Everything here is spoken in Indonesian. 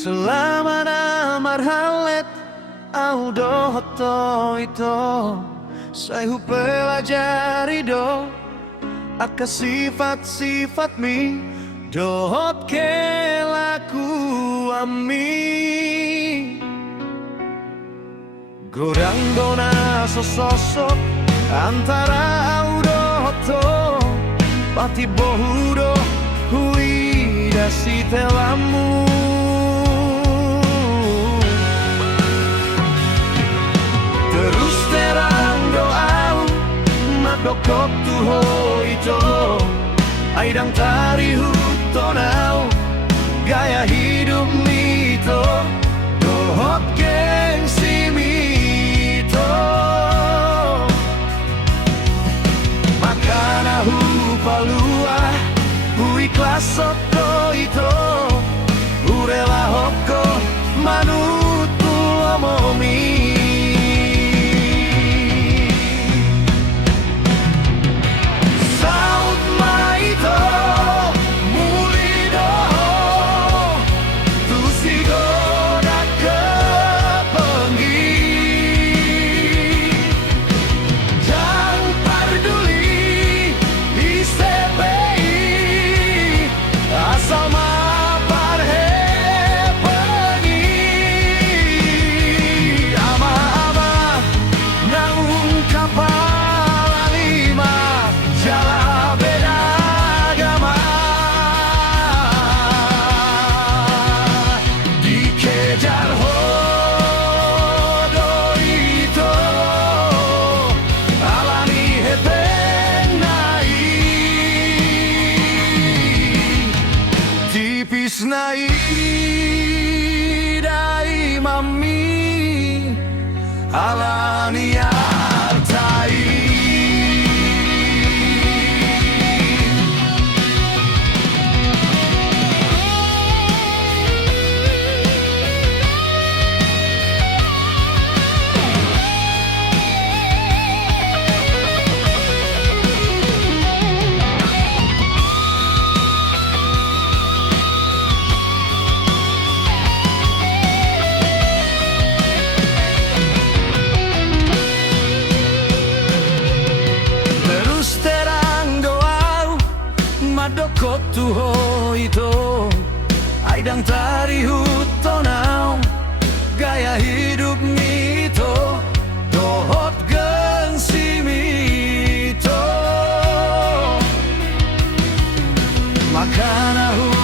Selama na marhalet au dohoto ito saya pelajari do aka sifat-sifat mi dohot ke laku ami godang dona sosok antara au dohoto pati bohudo hui dasi telamu terus terang doa madokok tuho ito aidang tari hutonau gaya hidup mito dohot gengsi mito makana hu palua hu ikhlas soto ito urela hoko manutu omomi Nai dai mami alani artai madokot tuho ito aidang tari hutonau gaya hidup mito dohot gengsi mito makana hu